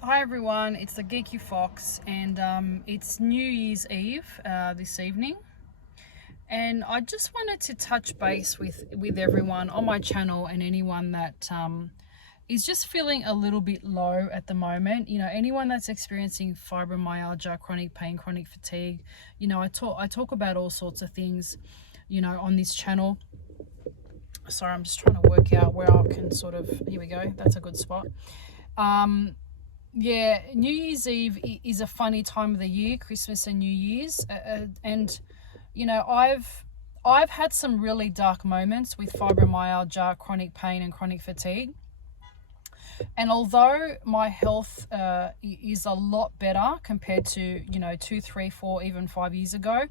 Hi everyone, it's the Geeky Fox, and it's New Year's Eve this evening, and I just wanted to touch base with everyone on my channel and anyone that is just feeling a little bit low at the moment. You know, anyone that's experiencing fibromyalgia, chronic pain, chronic fatigue. You know, I talk about all sorts of things, you know, on this channel. Sorry, I'm just trying to work out where I can sort of. Here we go. That's a good spot. Yeah, New Year's Eve is a funny time of the year, Christmas and New Year's, and you know, I've had some really dark moments with fibromyalgia, chronic pain, and chronic fatigue. And although my health is a lot better compared to 2, 3, 4, even 5 years ago,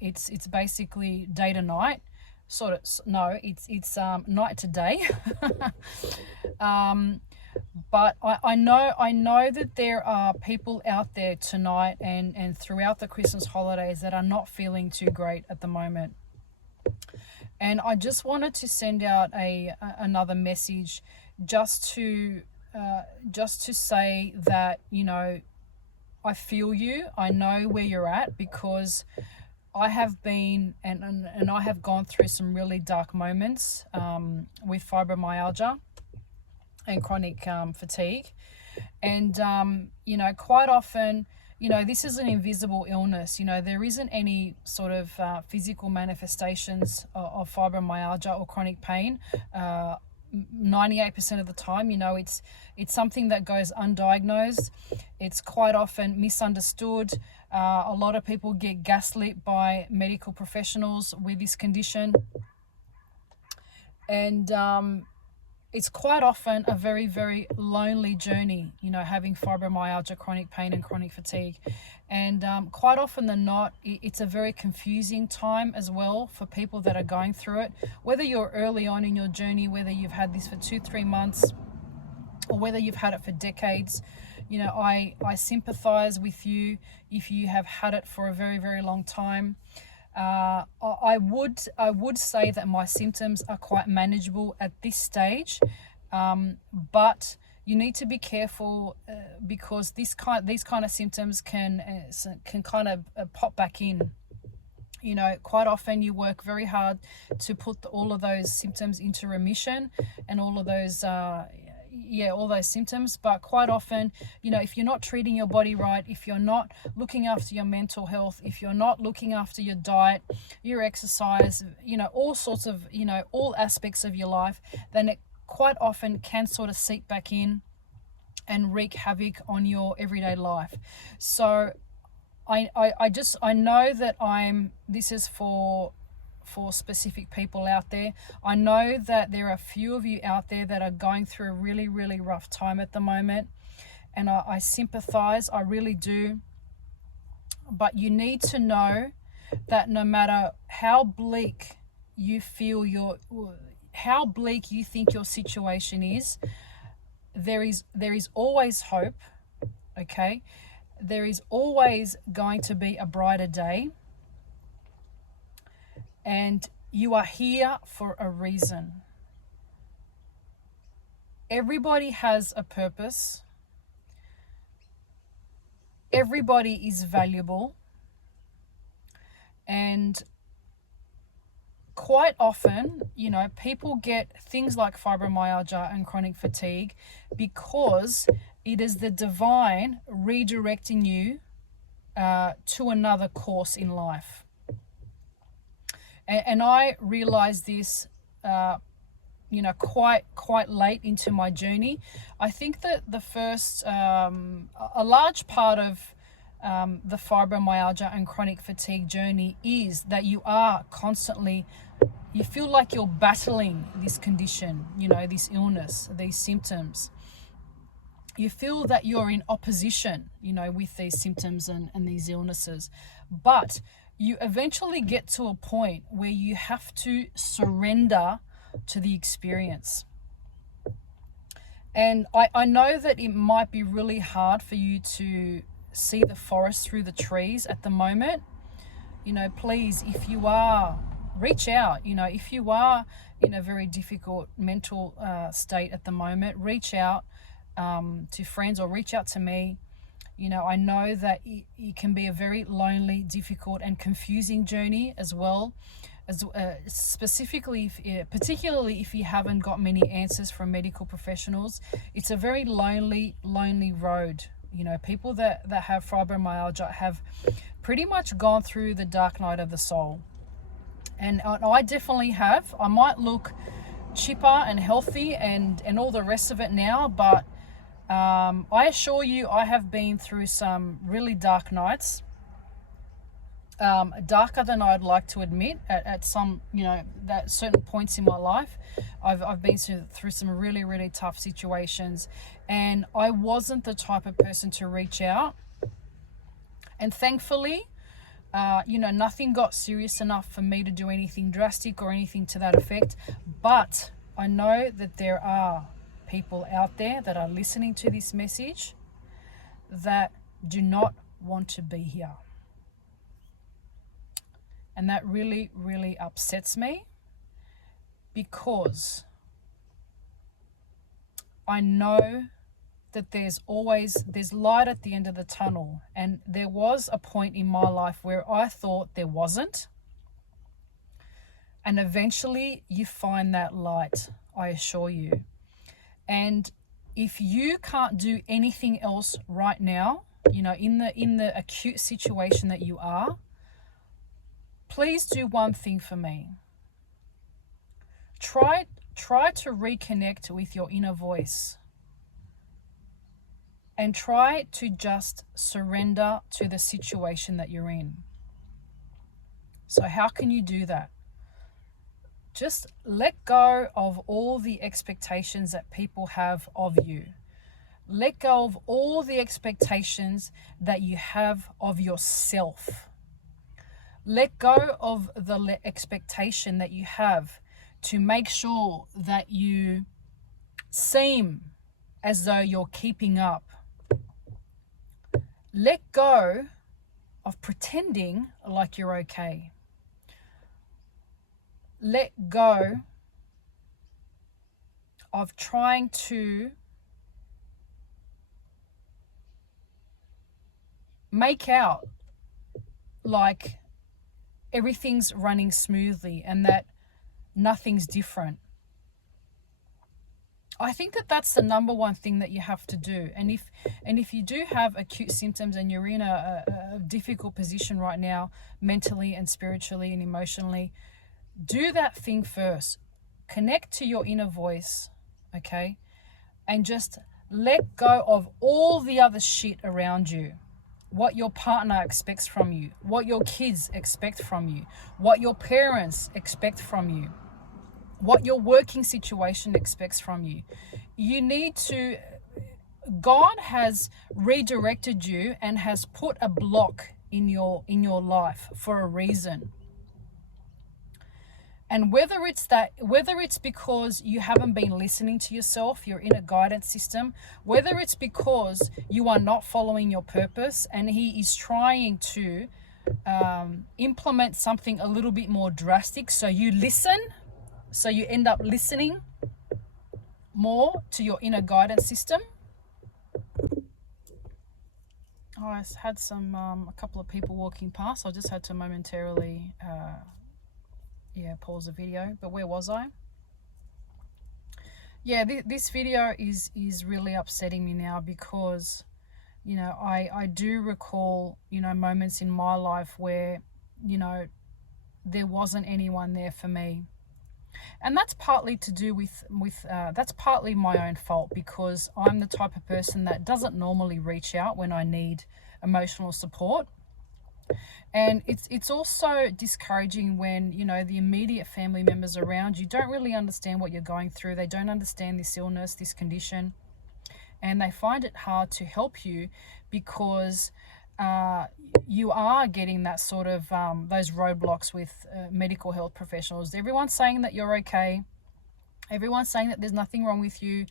it's basically day to night. Sort of no, it's night to day. But I know that there are people out there tonight and throughout the Christmas holidays that are not feeling too great at the moment. And I just wanted to send out another message just to say that, you know, I feel you. I know where you're at, because I have been and I have gone through some really dark moments with fibromyalgia and chronic fatigue. And you know, quite often, you know, this is an invisible illness. You know, there isn't any sort of physical manifestations of fibromyalgia or chronic pain. 98% of the time, you know, it's something that goes undiagnosed. It's quite often misunderstood. A lot of people get gaslit by medical professionals with this condition, and it's quite often a very, very lonely journey, you know, having fibromyalgia, chronic pain, and chronic fatigue. And quite often than not, it's a very confusing time as well for people that are going through it. Whether you're early on in your journey, whether you've had this for 2-3 months, or whether you've had it for decades, you know, I sympathize with you if you have had it for a very, very long time. I would say that my symptoms are quite manageable at this stage, but you need to be careful because these kind of symptoms can kind of pop back in. You know, quite often you work very hard to put all of those symptoms into remission, and all of those all those symptoms. But quite often, you know, if you're not treating your body right, if you're not looking after your mental health, if you're not looking after your diet, your exercise, you know, all sorts of, you know, all aspects of your life, then it quite often can sort of seep back in and wreak havoc on your everyday life. So I know that this is for specific people out there. I know that there are a few of you out there that are going through a really, really rough time at the moment, and I sympathize, I really do. But you need to know that no matter how bleak you feel how bleak you think your situation is, there is always hope. Okay, there is always going to be a brighter day. And you are here for a reason. Everybody has a purpose. Everybody is valuable. And quite often, you know, people get things like fibromyalgia and chronic fatigue because it is the divine redirecting you to another course in life. And I realized this, you know, quite late into my journey. I think that the first, a large part of the fibromyalgia and chronic fatigue journey is that you are constantly, you feel like you're battling this condition, you know, this illness, these symptoms. You feel that you're in opposition, you know, with these symptoms and these illnesses. But you eventually get to a point where you have to surrender to the experience. And I know that it might be really hard for you to see the forest through the trees at the moment. You know, please, if you are, reach out. You know, if you are in a very difficult mental state at the moment, reach out. to friends or reach out to me. You know, I know that it can be a very lonely, difficult, and confusing journey as well. As specifically, particularly if you haven't got many answers from medical professionals, it's a very lonely road. You know, people that have fibromyalgia have pretty much gone through the dark night of the soul, and I definitely have. I might look chipper and healthy and all the rest of it now, but I assure you, I have been through some really dark nights, darker than I'd like to admit at some, you know, that certain points in my life. I've been through some really tough situations, and I wasn't the type of person to reach out. And thankfully, you know, nothing got serious enough for me to do anything drastic or anything to that effect. But I know that there are people out there that are listening to this message that do not want to be here. And that really upsets me, because I know that there's light at the end of the tunnel. And there was a point in my life where I thought there wasn't. And eventually you find that light, I assure you. And if you can't do anything else right now, you know, in the acute situation that you are, please do one thing for me. Try to reconnect with your inner voice, and try to just surrender to the situation that you're in. So how can you do that? Just let go of all the expectations that people have of you. Let go of all the expectations that you have of yourself. Let go of the expectation that you have to make sure that you seem as though you're keeping up. Let go of pretending like you're okay. Let go of trying to make out like everything's running smoothly and that nothing's different. I think that that's the number one thing that you have to do. And if you do have acute symptoms and you're in a difficult position right now, mentally and spiritually and emotionally, do that thing first. Connect to your inner voice, okay? And just let go of all the other shit around you. What your partner expects from you, what your kids expect from you, what your parents expect from you, what your working situation expects from you. You need to, God has redirected you and has put a block in your life for a reason. And whether it's because you haven't been listening to yourself, your inner guidance system, whether it's because you are not following your purpose and he is trying to implement something a little bit more drastic, so you end up listening more to your inner guidance system. Oh, I had a couple of people walking past, so I just had to momentarily pause the video. But where was I? Yeah, this video is really upsetting me now, because, you know, I do recall, you know, moments in my life where, you know, there wasn't anyone there for me. And that's partly to do with that's partly my own fault, because I'm the type of person that doesn't normally reach out when I need emotional support. And it's also discouraging when, you know, the immediate family members around you don't really understand what you're going through. They don't understand this illness, this condition, and they find it hard to help you, because you are getting that sort of those roadblocks with medical health professionals. Everyone's saying that you're okay. Everyone's saying that there's nothing wrong with you.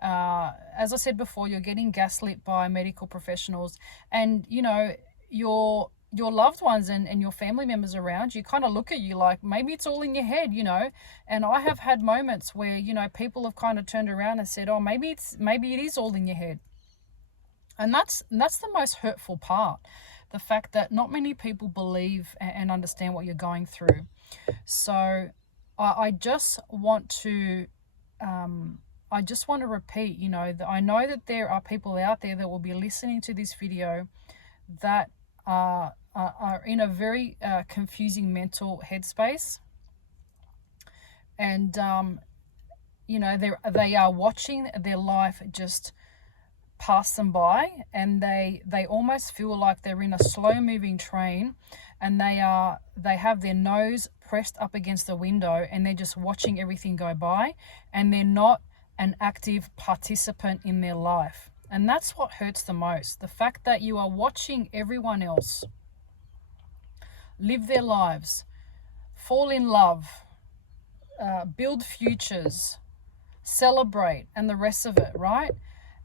As I said before, you're getting gaslit by medical professionals, and, you know, you're your loved ones and your family members around you kind of look at you like maybe it's all in your head, you know. And I have had moments where, you know, people have kind of turned around and said, oh, maybe it is all in your head. And that's the most hurtful part, the fact that not many people believe and understand what you're going through. So I just want to repeat, you know, that I know that there are people out there that will be listening to this video that are in a very confusing mental headspace, and you know, they are watching their life just pass them by, and they almost feel like they're in a slow moving train, and they have their nose pressed up against the window, and they're just watching everything go by, and they're not an active participant in their life. And that's what hurts the most, the fact that you are watching everyone else live their lives, fall in love, build futures, celebrate, and the rest of it, right?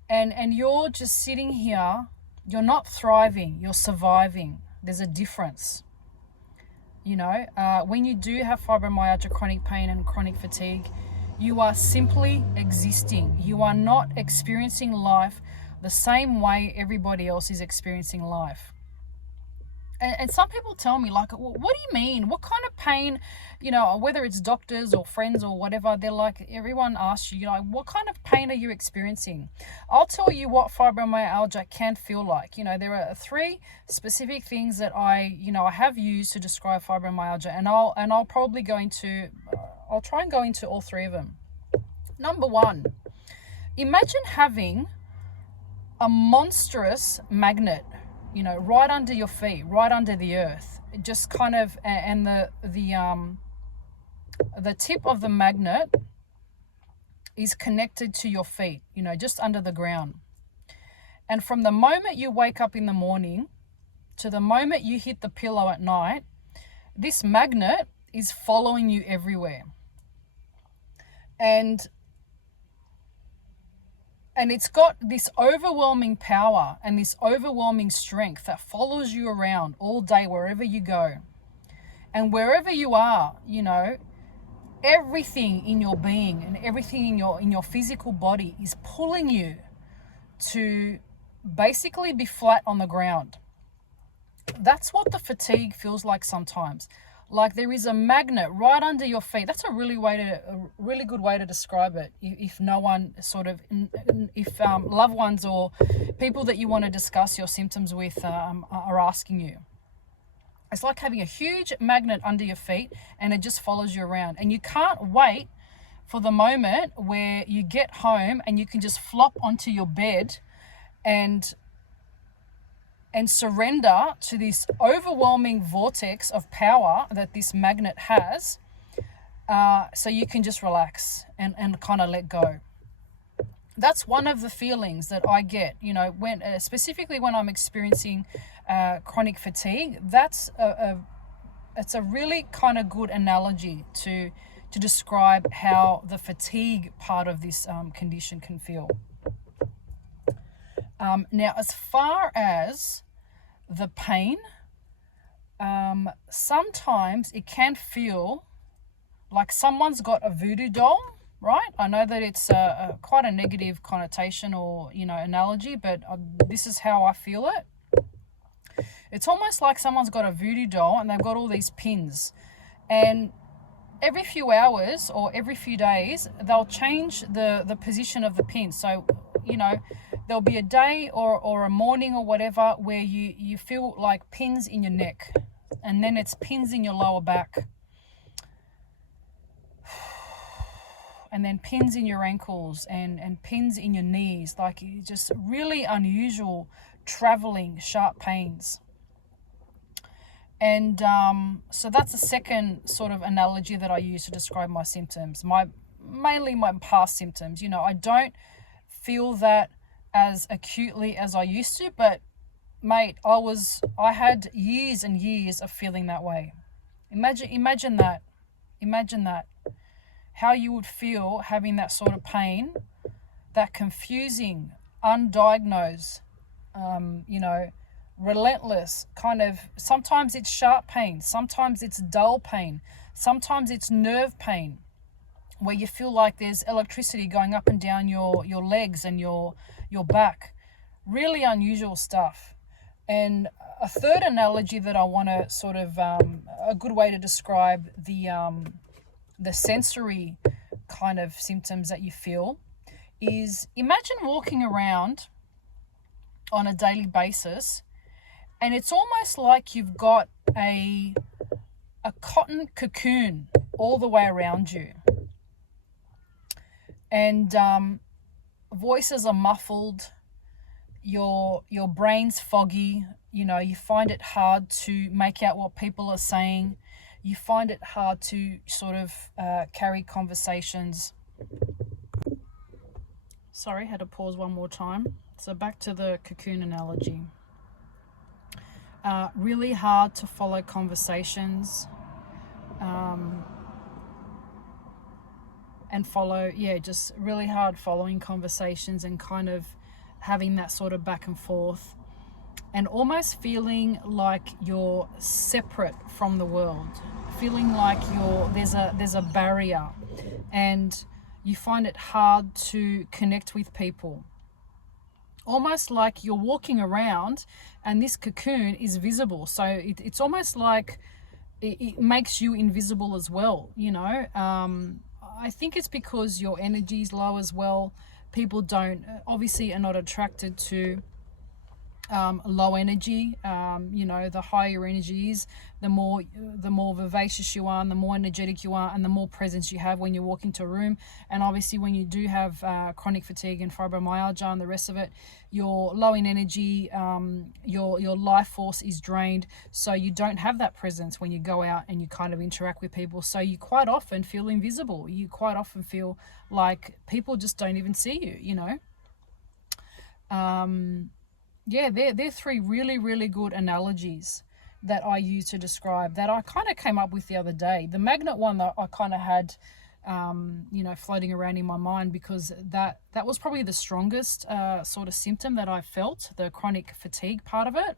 And you're just sitting here, you're not thriving, you're surviving. There's a difference. You know, when you do have fibromyalgia, chronic pain, and chronic fatigue, you are simply existing. You are not experiencing life the same way everybody else is experiencing life. And some people tell me, like, well, what do you mean? What kind of pain, you know, whether it's doctors or friends or whatever, they're like, everyone asks you, you know, what kind of pain are you experiencing? I'll tell you what fibromyalgia can feel like. You know, there are 3 specific things that I have used to describe fibromyalgia, and I'll probably I'll try and go into all 3 of them. Number 1, imagine having a monstrous magnet, you know, right under your feet, right under the earth, just kind of, and the tip of the magnet is connected to your feet, you know, just under the ground. And from the moment you wake up in the morning to the moment you hit the pillow at night, this magnet is following you everywhere. And it's got this overwhelming power and this overwhelming strength that follows you around all day, wherever you go. And wherever you are, you know, everything in your being and everything in your physical body is pulling you to basically be flat on the ground. That's what the fatigue feels like sometimes. Like there is a magnet right under your feet. That's a really good way to describe it. If no one if loved ones or people that you want to discuss your symptoms with are asking you. It's like having a huge magnet under your feet, and it just follows you around. And you can't wait for the moment where you get home and you can just flop onto your bed and surrender to this overwhelming vortex of power that this magnet has, so you can just relax and kind of let go. That's one of the feelings that I get, you know, when specifically when I'm experiencing chronic fatigue. It's a really kind of good analogy to describe how the fatigue part of this condition can feel. Now, as far as the pain, sometimes it can feel like someone's got a voodoo doll, right? I know that it's quite a negative connotation or, you know, analogy, but this is how I feel it. It's almost like someone's got a voodoo doll and they've got all these pins, and every few hours or every few days they'll change the position of the pins. So, you know, there'll be a day or a morning or whatever where you feel like pins in your neck, and then it's pins in your lower back, and then pins in your ankles and pins in your knees, like just really unusual traveling sharp pains. And so that's the second sort of analogy that I use to describe my symptoms, mainly my past symptoms. You know, I don't feel that as acutely as I used to, but mate, I had years and years of feeling that way. Imagine that. How you would feel having that sort of pain, that confusing, undiagnosed, you know, relentless kind of, sometimes it's sharp pain, sometimes it's dull pain, sometimes it's nerve pain, where you feel like there's electricity going up and down your legs and your back. Really unusual stuff. And a third analogy that I want to sort of, a good way to describe the sensory kind of symptoms that you feel is, imagine walking around on a daily basis and it's almost like you've got a cotton cocoon all the way around you. And voices are muffled, your brain's foggy, you find it hard to make out what people are saying, you find it hard to sort of carry conversations. Sorry, had to pause one more time. So back to the cocoon analogy. Really hard to follow conversations. And follow, just really hard following conversations and kind of having that sort of back and forth, and almost feeling like you're separate from the world, feeling like there's a barrier, and you find it hard to connect with people. Almost like you're walking around and this cocoon is visible, so it's almost like it makes you invisible as well, I think it's because your energy is low as well. People obviously are not attracted to low energy. The higher your energy is, the more vivacious you are, and the more energetic you are, and the more presence you have when you walk into a room. And obviously when you do have chronic fatigue and fibromyalgia and the rest of it, you're low in energy, your life force is drained, so you don't have that presence when you go out and you kind of interact with people. So you quite often feel invisible. You quite often feel like people just don't even see you, they're three really, really good analogies that I use to describe, that I kind of came up with the other day. The magnet one that I kind of had, floating around in my mind, because that was probably the strongest sort of symptom that I felt, the chronic fatigue part of it,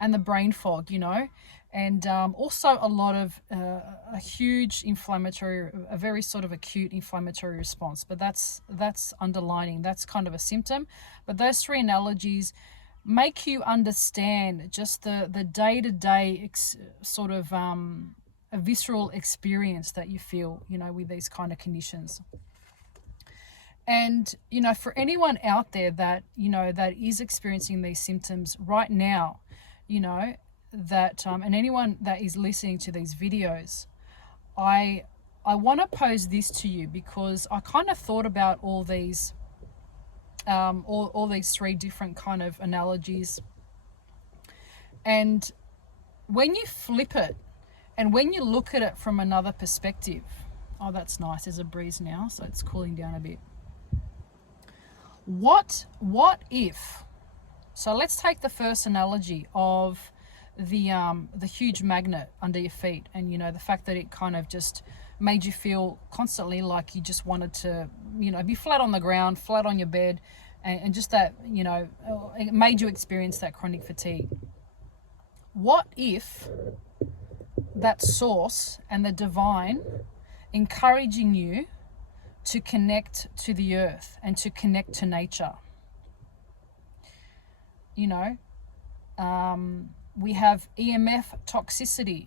and the brain fog, and also a lot of a huge inflammatory, a very sort of acute inflammatory response. But that's underlining, that's kind of a symptom. But those three analogies make you understand just the day-to-day sort of a visceral experience that you feel, with these kind of conditions. And, for anyone out there that, that is experiencing these symptoms right now, that and anyone that is listening to these videos, I want to pose this to you, because I kind of thought about all these all these three different kind of analogies, and when you flip it and when you look at it from another perspective, oh, that's nice, there's a breeze now, so it's cooling down a bit. What if, so let's take the first analogy of the huge magnet under your feet, and the fact that it kind of just made you feel constantly like you just wanted to be flat on the ground, flat on your bed, and just that it made you experience that chronic fatigue. What if that source and the divine encouraging you to connect to the earth and to connect to nature? We have EMF toxicity.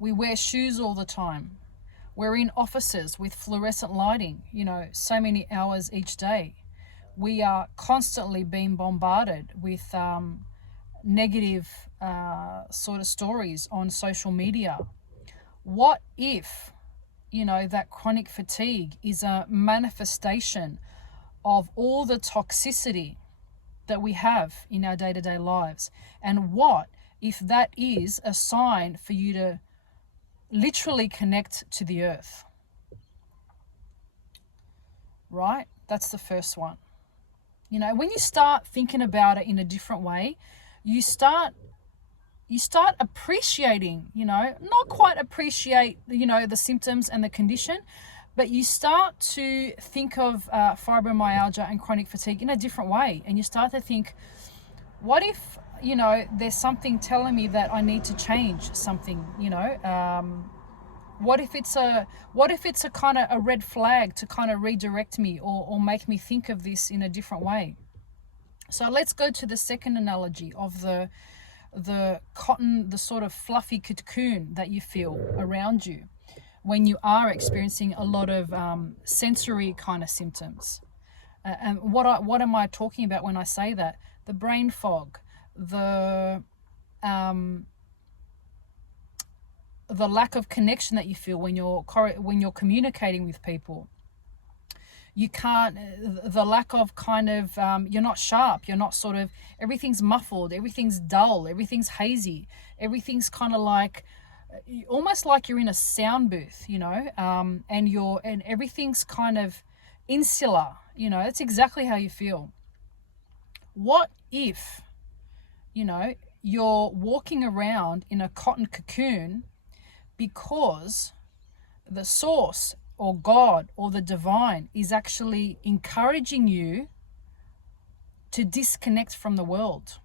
We wear shoes all the time. We're in offices with fluorescent lighting, so many hours each day. We are constantly being bombarded with negative sort of stories on social media. What if, that chronic fatigue is a manifestation of all the toxicity that we have in our day-to-day lives? And what if that is a sign for you to literally connect to the earth? Right? That's the first one. When you start thinking about it in a different way, you start appreciating, not quite appreciate, the symptoms and the condition, but you start to think of fibromyalgia and chronic fatigue in a different way. And you start to think, What if, you know, there's something telling me that I need to change something, you know? What if it's a kind of a red flag to kind of redirect me, or make me think of this in a different way? So let's go to the second analogy of the cotton, the sort of fluffy cocoon that you feel around you when you are experiencing a lot of sensory kind of symptoms. And what am I talking about when I say that? The brain fog, the lack of connection that you feel when you're communicating with people. You can't, the lack of kind of, you're not sharp, you're not sort of, everything's muffled, everything's dull, everything's hazy, everything's kind of like, almost like you're in a sound booth, you know, and everything's kind of insular, you know. That's exactly how you feel. What if, you know, you're walking around in a cotton cocoon because the source or God or the divine is actually encouraging you to disconnect from the world?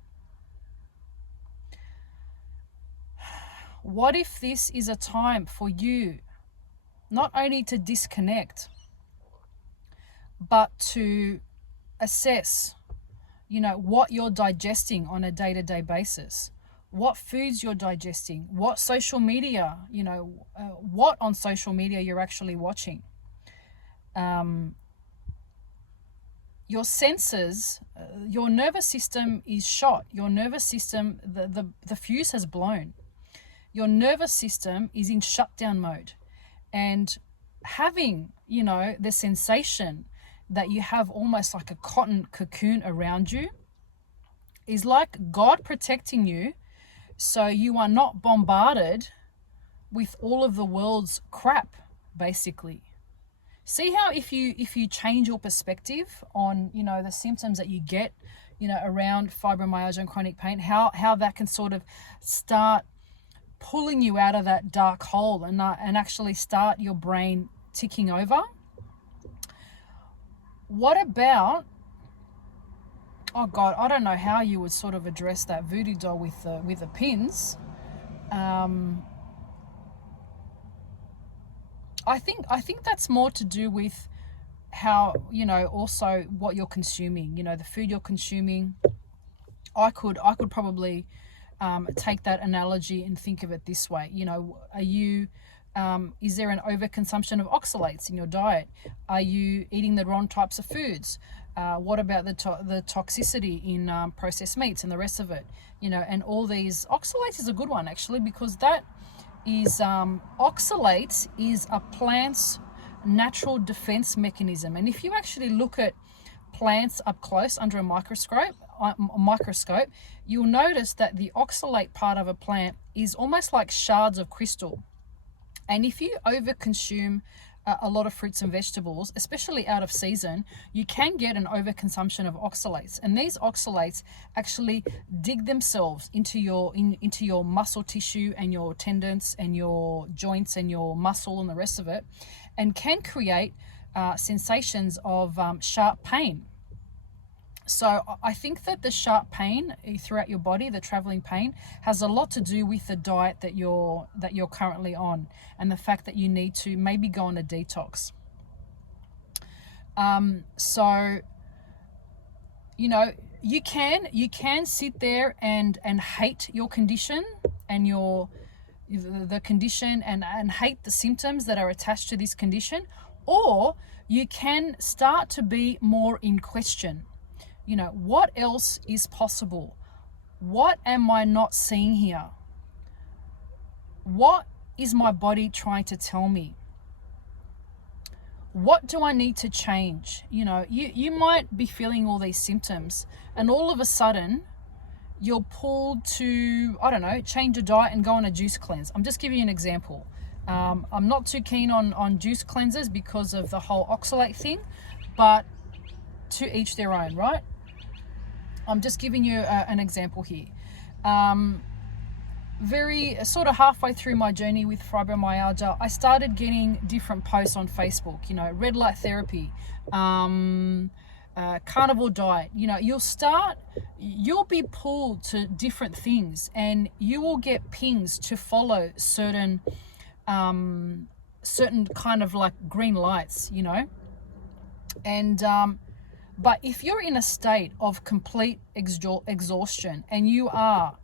What if this is a time for you not only to disconnect, but to assess, you know, what you're digesting on a day-to-day basis, what foods you're digesting, what social media, you know, what on social media you're actually watching. Your senses, your nervous system is shot. Your nervous system, the fuse has blown. Your nervous system is in shutdown mode. And having, you know, the sensation that you have almost like a cotton cocoon around you is like God protecting you, so you are not bombarded with all of the world's crap, basically. See how if you change your perspective on, you know, the symptoms that you get, you know, around fibromyalgia and chronic pain, how that can sort of start pulling you out of that dark hole and actually start your brain ticking over. What about, oh God, I don't know how you would sort of address that voodoo doll with the pins. I think that's more to do with how, you know, also what you're consuming, you know, the food you're consuming. I could probably take that analogy and think of it this way. You know, are you, is there an overconsumption of oxalates in your diet? Are you eating the wrong types of foods? What about the toxicity in processed meats and the rest of it? You know, and all these, oxalates is a good one actually, because that is, oxalates is a plant's natural defense mechanism. And if you actually look at plants up close under a microscope, you'll notice that the oxalate part of a plant is almost like shards of crystal. And if you overconsume a lot of fruits and vegetables, especially out of season, you can get an overconsumption of oxalates. And these oxalates actually dig themselves into your muscle tissue and your tendons and your joints and your muscle and the rest of it, and can create sensations of sharp pain. So I think that the sharp pain throughout your body, the traveling pain, has a lot to do with the diet that you're currently on, and the fact that you need to maybe go on a detox. So, you know, you can sit there and hate your condition and the condition and hate the symptoms that are attached to this condition, or you can start to be more in question. You know, what else is possible? What am I not seeing here? What is my body trying to tell me? What do I need to change? You know, you might be feeling all these symptoms, and all of a sudden you're pulled to, I don't know, change your diet and go on a juice cleanse. I'm just giving you an example. I'm not too keen on juice cleansers because of the whole oxalate thing, but to each their own, right? I'm just giving you an example here. Very sort of halfway through my journey with fibromyalgia, I started getting different posts on Facebook, you know, red light therapy, carnivore diet. You know, you'll start you'll be pulled to different things, and you will get pings to follow certain kind of like green lights, you know. And but if you're in a state of complete exhaustion, and you are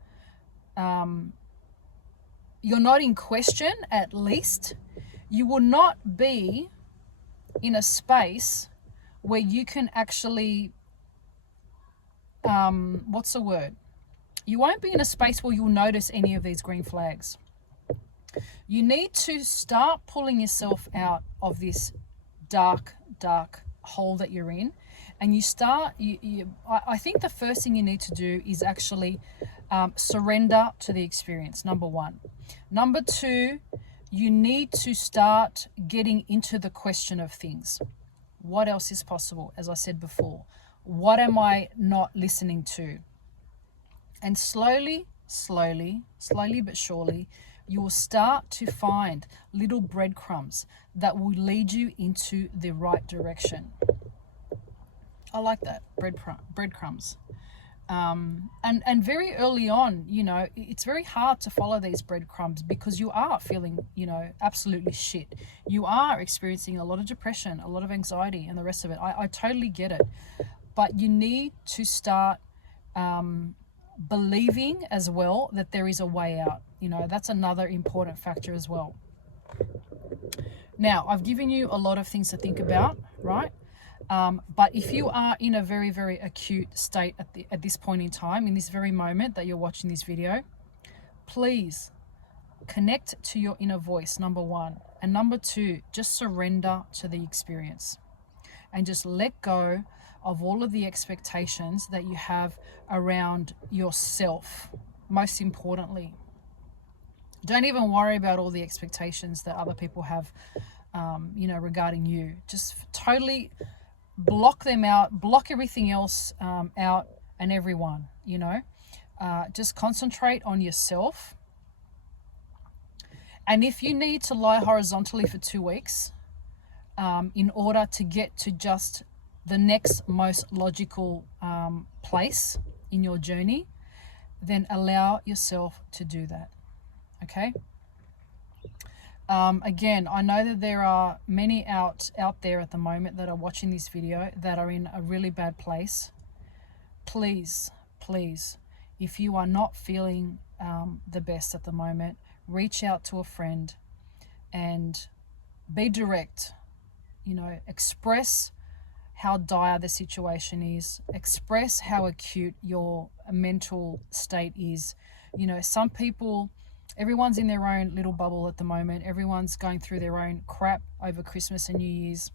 you're not in question, at least you will not be in a space where you can actually what's the word? You won't be in a space where you'll notice any of these green flags. You need to start pulling yourself out of this dark hole that you're in, and I think the first thing you need to do is actually surrender to the experience, number one. Number two, you need to start getting into the question of things. What else is possible? As I said before, what am I not listening to? And slowly but surely, you will start to find little breadcrumbs that will lead you into the right direction. I like that, breadcrumbs. And very early on, you know, it's very hard to follow these breadcrumbs because you are feeling, you know, absolutely shit. You are experiencing a lot of depression, a lot of anxiety, and the rest of it. I totally get it. But you need to start believing as well that there is a way out. You know, that's another important factor as well. Now, I've given you a lot of things to think about, right? But if you are in a very, very acute state at this point in time, in this very moment that you're watching this video, please connect to your inner voice, number one. And number two, just surrender to the experience and just let go of all of the expectations that you have around yourself, most importantly. Don't even worry about all the expectations that other people have, you know, regarding you. Just totally block them out, block everything else out and everyone, you know. Just concentrate on yourself. And if you need to lie horizontally for 2 weeks in order to get to just the next most logical place in your journey, then allow yourself to do that. Okay? Again, I know that there are many out there at the moment that are watching this video that are in a really bad place. Please, if you are not feeling the best at the moment, reach out to a friend and be direct. You know, express how dire the situation is. Express how acute your mental state is. You know, some people, everyone's in their own little bubble at the moment. Everyone's going through their own crap over Christmas and New Year's.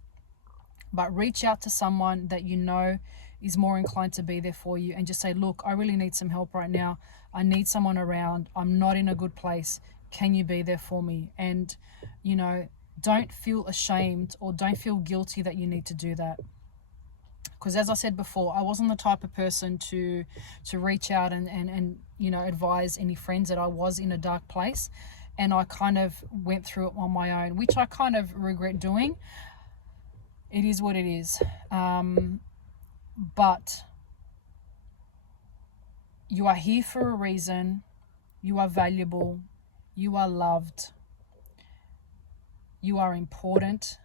But reach out to someone that you know is more inclined to be there for you and just say, look, I really need some help right now. I need someone around. I'm not in a good place. Can you be there for me? And, you know, don't feel ashamed or don't feel guilty that you need to do that. Because as I said before, I wasn't the type of person to reach out and you know, advise any friends that I was in a dark place. And I kind of went through it on my own, which I kind of regret doing. It is what it is. But you are here for a reason. You are valuable. You are loved. You are important.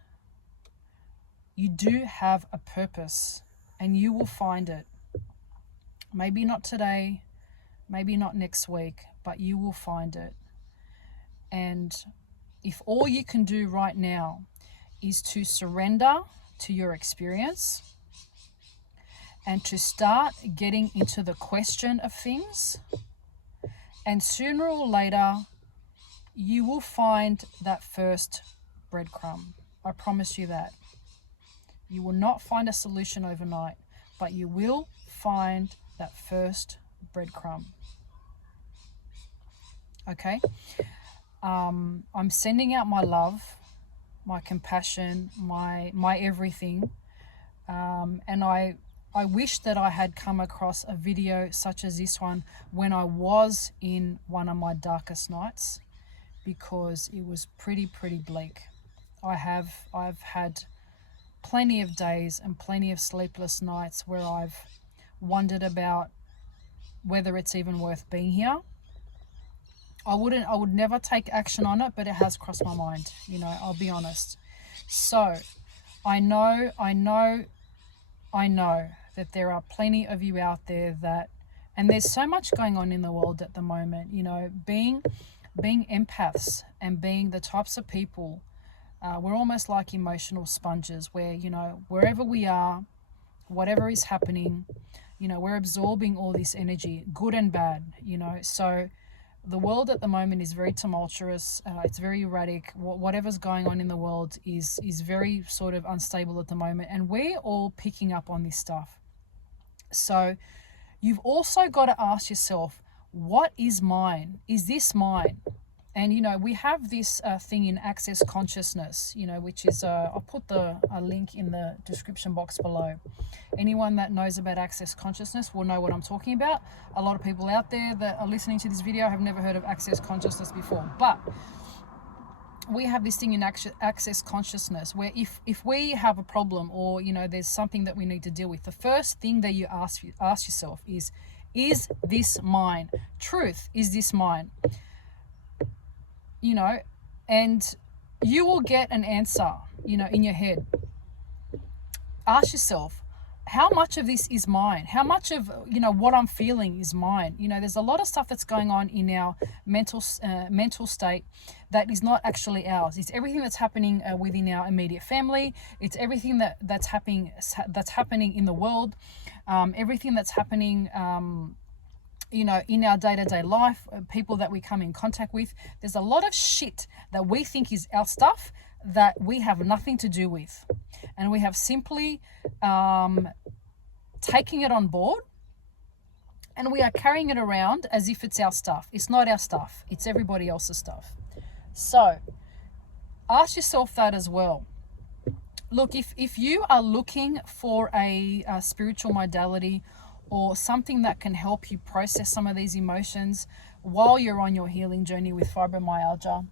You do have a purpose, and you will find it. Maybe not today, maybe not next week, but you will find it. And if all you can do right now is to surrender to your experience and to start getting into the question of things, and sooner or later, you will find that first breadcrumb. I promise you that. You will not find a solution overnight, but you will find that first breadcrumb. Okay? I'm sending out my love, my compassion, my everything. And I wish that I had come across a video such as this one when I was in one of my darkest nights, because it was pretty bleak. I've had plenty of days and plenty of sleepless nights where I've wondered about whether it's even worth being here. I would never take action on it, but it has crossed my mind, you know, I'll be honest. So I know that there are plenty of you out there that, and there's so much going on in the world at the moment, you know, being empaths and being the types of people, we're almost like emotional sponges where, you know, wherever we are, whatever is happening, you know, we're absorbing all this energy, good and bad, you know. So the world at the moment is very tumultuous. It's very erratic. Whatever's going on in the world is very sort of unstable at the moment. And we're all picking up on this stuff. So you've also got to ask yourself, what is mine? Is this mine? And, you know, we have this thing in Access Consciousness, you know, which is, I'll put a link in the description box below. Anyone that knows about Access Consciousness will know what I'm talking about. A lot of people out there that are listening to this video have never heard of Access Consciousness before. But we have this thing in Access Consciousness where if we have a problem or, you know, there's something that we need to deal with, the first thing that you ask yourself is this mine? Truth, is this mine? You know, and you will get an answer, you know, in your head. Ask yourself, how much of this is mine? How much of, you know, what I'm feeling is mine? You know, there's a lot of stuff that's going on in our mental state that is not actually ours. It's everything that's happening within our immediate family. It's everything that's happening in the world. Everything that's happening you know, in our day-to-day life, people that we come in contact with. There's a lot of shit that we think is our stuff that we have nothing to do with. And we have simply taking it on board and we are carrying it around as if it's our stuff. It's not our stuff. It's everybody else's stuff. So ask yourself that as well. Look, if you are looking for a spiritual modality or something that can help you process some of these emotions while you're on your healing journey with fibromyalgia,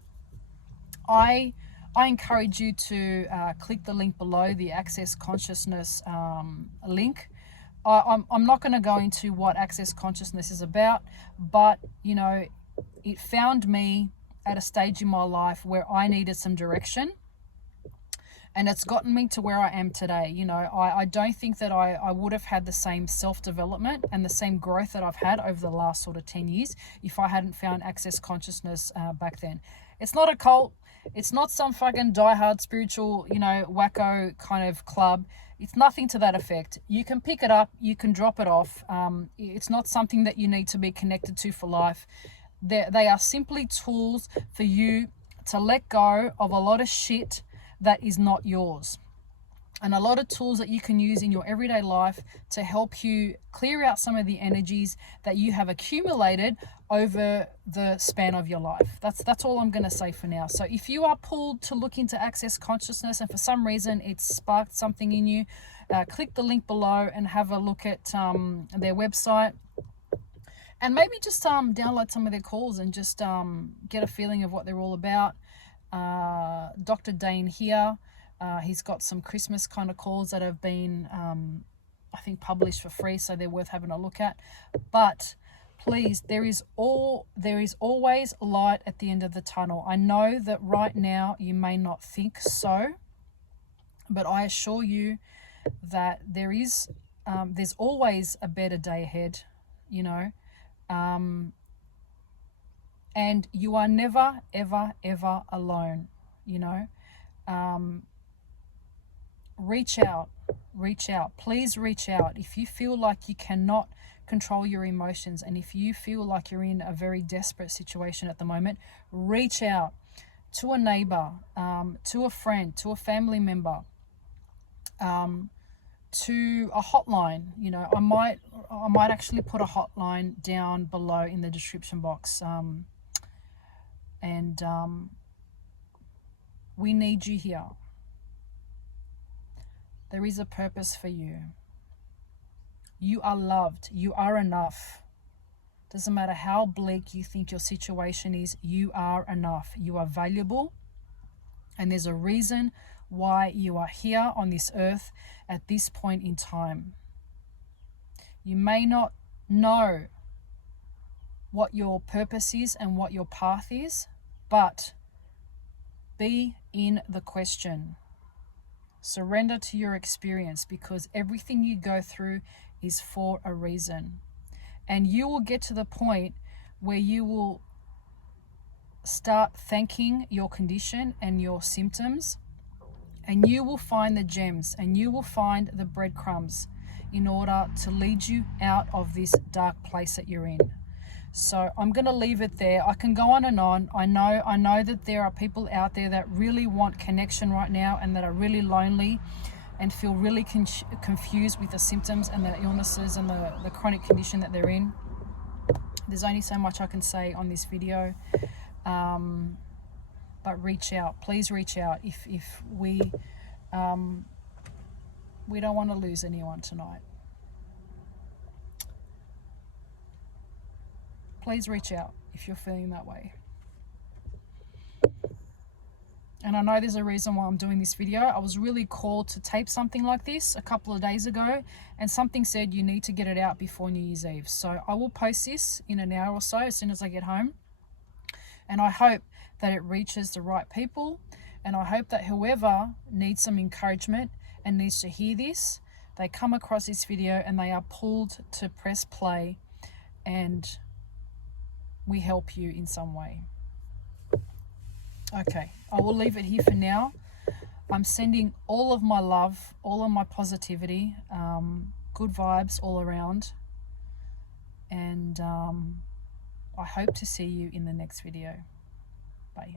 I encourage you to click the link below, the Access Consciousness link. I'm not going to go into what Access Consciousness is about, but, you know, it found me at a stage in my life where I needed some direction. And it's gotten me to where I am today. You know, I don't think that I would have had the same self-development and the same growth that I've had over the last sort of 10 years if I hadn't found Access Consciousness back then. It's not a cult. It's not some fucking diehard spiritual, you know, wacko kind of club. It's nothing to that effect. You can pick it up. You can drop it off. It's not something that you need to be connected to for life. They are simply tools for you to let go of a lot of shit that is not yours, and a lot of tools that you can use in your everyday life to help you clear out some of the energies that you have accumulated over the span of your life. That's all I'm going to say for now. So if you are pulled to look into Access Consciousness and for some reason it's sparked something in you, click the link below and have a look at their website, and maybe just download some of their calls and just get a feeling of what they're all about. Dr. Dane here, he's got some Christmas kind of calls that have been I think published for free, so they're worth having a look at. But please, there is always light at the end of the tunnel. I know that right now you may not think so, but I assure you that there's always a better day ahead, you know. And you are never, ever, ever alone, you know. Reach out. Please reach out. If you feel like you cannot control your emotions and if you feel like you're in a very desperate situation at the moment, reach out to a neighbor, to a friend, to a family member, to a hotline. You know, I might actually put a hotline down below in the description box. And we need you here. There is a purpose for you. You are loved. You are enough. Doesn't matter how bleak you think your situation is, you are enough. You are valuable. And there's a reason why you are here on this earth at this point in time. You may not know what your purpose is and what your path is, but be in the question. Surrender to your experience, because everything you go through is for a reason. And you will get to the point where you will start thanking your condition and your symptoms, and you will find the gems and you will find the breadcrumbs in order to lead you out of this dark place that you're in. So I'm going to leave it there. I can go on and on. I know that there are people out there that really want connection right now and that are really lonely and feel really confused with the symptoms and the illnesses and the chronic condition that they're in. There's only so much I can say on this video, but reach out. Please reach out. If we don't want to lose anyone tonight. Please reach out if you're feeling that way. And I know there's a reason why I'm doing this video. I was really called to tape something like this a couple of days ago, and something said you need to get it out before New Year's Eve. So I will post this in an hour or so as soon as I get home. And I hope that it reaches the right people. And I hope that whoever needs some encouragement and needs to hear this, they come across this video and they are pulled to press play, and we help you in some way. Okay, I will leave it here for now. I'm sending all of my love, all of my positivity, good vibes all around. And I hope to see you in the next video. Bye.